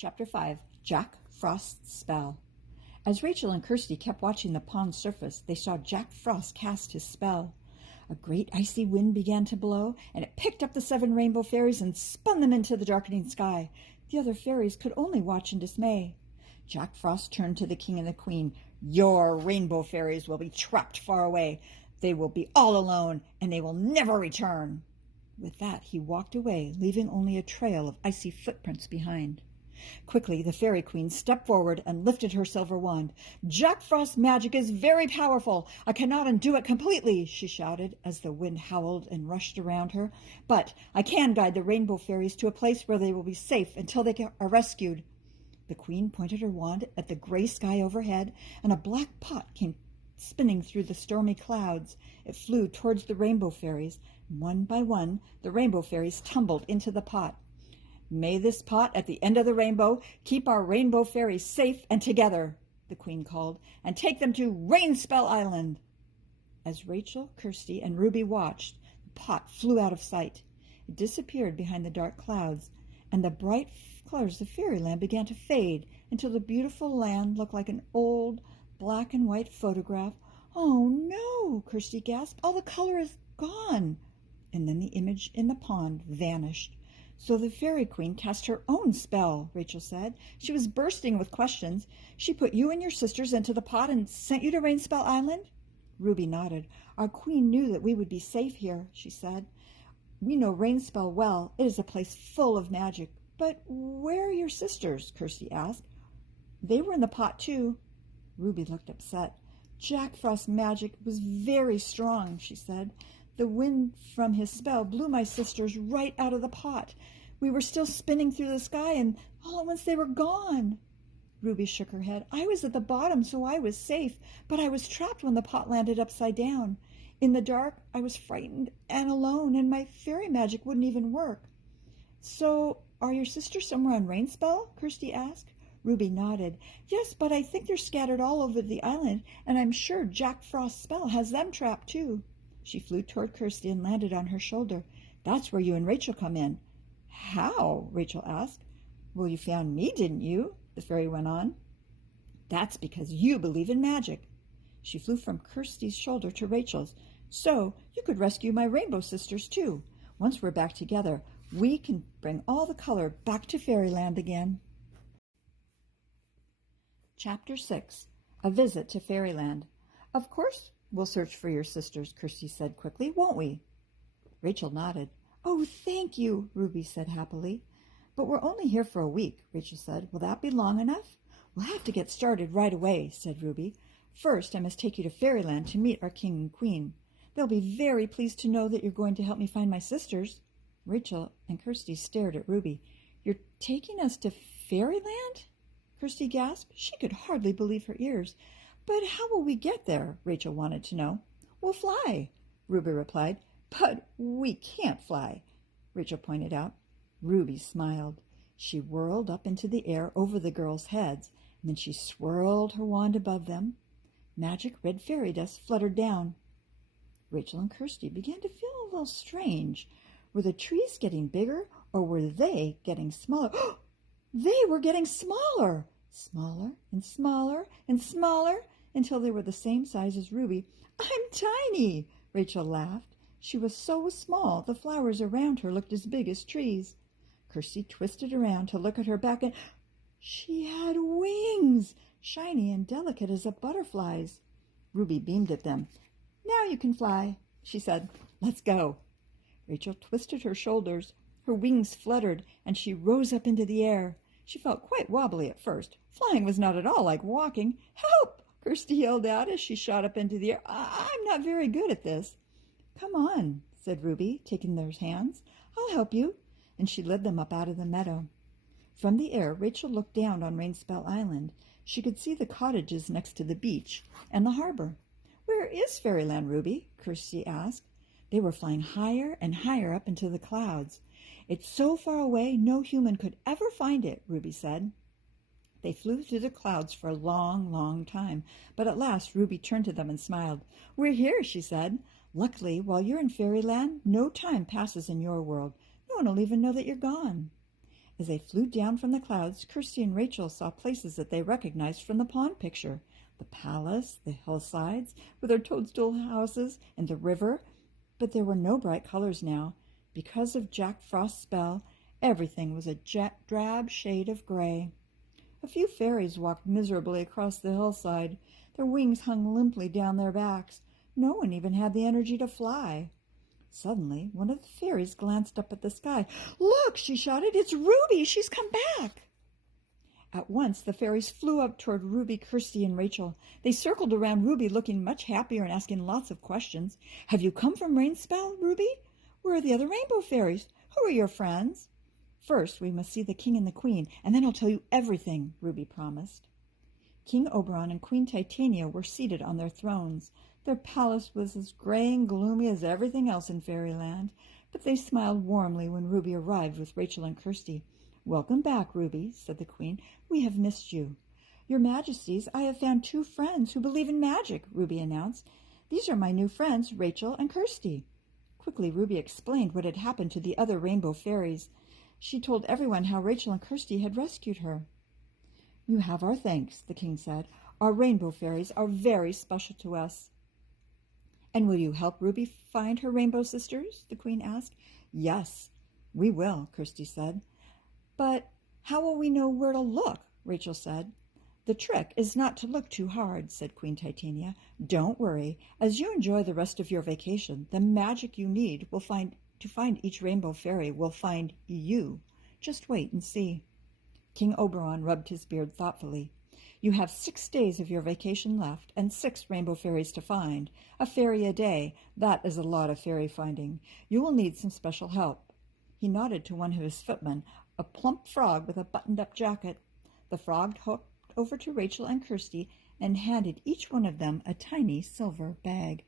Chapter 5, Jack Frost's Spell. As Rachel and Kirsty kept watching the pond's surface, they saw Jack Frost cast his spell. A great icy wind began to blow, and it picked up the 7 rainbow fairies and spun them into the darkening sky. The other fairies could only watch in dismay. Jack Frost turned to the king and the queen. "Your rainbow fairies will be trapped far away. They will be all alone, and they will never return." With that, he walked away, leaving only a trail of icy footprints behind. Quickly, the Fairy Queen stepped forward and lifted her silver wand. "Jack Frost's magic is very powerful. I cannot undo it completely," she shouted as the wind howled and rushed around her. "But I can guide the rainbow fairies to a place where they will be safe until they are rescued." The Queen pointed her wand at the gray sky overhead, and a black pot came spinning through the stormy clouds. It flew towards the rainbow fairies. One by one, the rainbow fairies tumbled into the pot. "May this pot at the end of the rainbow keep our rainbow fairies safe and together," the Queen called, "and take them to Rainspell Island." As Rachel, Kirsty, and Ruby watched, the pot flew out of sight. It disappeared behind the dark clouds, and the bright colors of fairyland began to fade until the beautiful land looked like an old black and white photograph. "Oh no," Kirsty gasped, "all the color is gone." And then the image in the pond vanished. "So the Fairy Queen cast her own spell," Rachel said. "She was bursting with questions. She put you and your sisters into the pot and sent you to Rainspell Island?" Ruby nodded. "Our queen knew that we would be safe here," she said. "We know Rainspell well. It is a place full of magic." "But where are your sisters?" Kirsty asked. "They were in the pot too." Ruby looked upset. "Jack Frost's magic was very strong," she said. "The wind from his spell blew my sisters right out of the pot. We were still spinning through the sky, and all at once they were gone." Ruby shook her head. "I was at the bottom, so I was safe, but I was trapped when the pot landed upside down. In the dark, I was frightened and alone, and my fairy magic wouldn't even work." "So are your sisters somewhere on Rainspell?" Kirsty asked. Ruby nodded. "Yes, but I think they're scattered all over the island, and I'm sure Jack Frost's spell has them trapped too." She flew toward Kirsty and landed on her shoulder. "That's where you and Rachel come in." "How?" Rachel asked. "Well, you found me, didn't you?" the fairy went on. "That's because you believe in magic." She flew from Kirsty's shoulder to Rachel's. "So you could rescue my rainbow sisters too. Once we're back together, we can bring all the color back to fairyland again." Chapter 6, A Visit to Fairyland. "Of course we'll search for your sisters," Kirsty said quickly, "won't we?" Rachel nodded. "Oh, thank you," Ruby said happily. "But we're only here for a week," Rachel said. "Will that be long enough?" "We'll have to get started right away," said Ruby. "First, I must take you to Fairyland to meet our king and queen. They'll be very pleased to know that you're going to help me find my sisters." Rachel and Kirsty stared at Ruby. "You're taking us to Fairyland?" Kirsty gasped. She could hardly believe her ears. "But how will we get there?" Rachel wanted to know. "We'll fly," Ruby replied. "But we can't fly," Rachel pointed out. Ruby smiled. She whirled up into the air over the girls' heads, and then she swirled her wand above them. Magic red fairy dust fluttered down. Rachel and Kirsty began to feel a little strange. Were the trees getting bigger, or were they getting smaller? They were getting smaller! Smaller and smaller and smaller, until they were the same size as Ruby. "I'm tiny!" Rachel laughed. She was so small, the flowers around her looked as big as trees. Kirsty twisted around to look at her back, and she had wings, shiny and delicate as a butterfly's. Ruby beamed at them. "Now you can fly," she said. "Let's go." Rachel twisted her shoulders. Her wings fluttered, and she rose up into the air. She felt quite wobbly at first. Flying was not at all like walking. "Help!" Kirsty yelled out as she shot up into the air. "I'm not very good at this." "Come on," said Ruby, taking their hands. "I'll help you." And she led them up out of the meadow. From the air, Rachel looked down on Rainspell Island. She could see the cottages next to the beach and the harbor. "Where is Fairyland, Ruby?" Kirsty asked. They were flying higher and higher up into the clouds. "It's so far away, no human could ever find it," Ruby said. They flew through the clouds for a long, long time, but at last Ruby turned to them and smiled. "We're here," she said. "Luckily, while you're in Fairyland, no time passes in your world. No one will even know that you're gone." As they flew down from the clouds, Kirsty and Rachel saw places that they recognized from the pond picture. The palace, the hillsides with their toadstool houses, and the river. But there were no bright colors now. Because of Jack Frost's spell, everything was a drab shade of gray. A few fairies walked miserably across the hillside. Their wings hung limply down their backs. No one even had the energy to fly. Suddenly, one of the fairies glanced up at the sky. "Look!" she shouted. "It's Ruby! She's come back!" At once, the fairies flew up toward Ruby, Kirsty, and Rachel. They circled around Ruby, looking much happier and asking lots of questions. "Have you come from Rainspell, Ruby? Where are the other rainbow fairies? Who are your friends?" "First, we must see the king and the queen, and then I'll tell you everything," Ruby promised. King Oberon and Queen Titania were seated on their thrones. Their palace was as gray and gloomy as everything else in fairyland, but they smiled warmly when Ruby arrived with Rachel and Kirsty. "Welcome back, Ruby," said the queen. "We have missed you." "Your Majesties, I have found 2 friends who believe in magic," Ruby announced. "These are my new friends, Rachel and Kirsty." Quickly, Ruby explained what had happened to the other rainbow fairies. She told everyone how Rachel and Kirsty had rescued her. "You have our thanks," the king said. "Our rainbow fairies are very special to us." "And will you help Ruby find her rainbow sisters?" the queen asked. "Yes, we will," Kirsty said. "But how will we know where to look?" Rachel said. "The trick is not to look too hard," said Queen Titania. "Don't worry. As you enjoy the rest of your vacation, the magic you need to find each rainbow fairy will find you. Just wait and see." King Oberon rubbed his beard thoughtfully. "You have 6 days of your vacation left and 6 rainbow fairies to find. A fairy a day. That is a lot of fairy finding. You will need some special help." He nodded to one of his footmen, a plump frog with a buttoned-up jacket. The frog hopped over to Rachel and Kirsty and handed each one of them a tiny silver bag.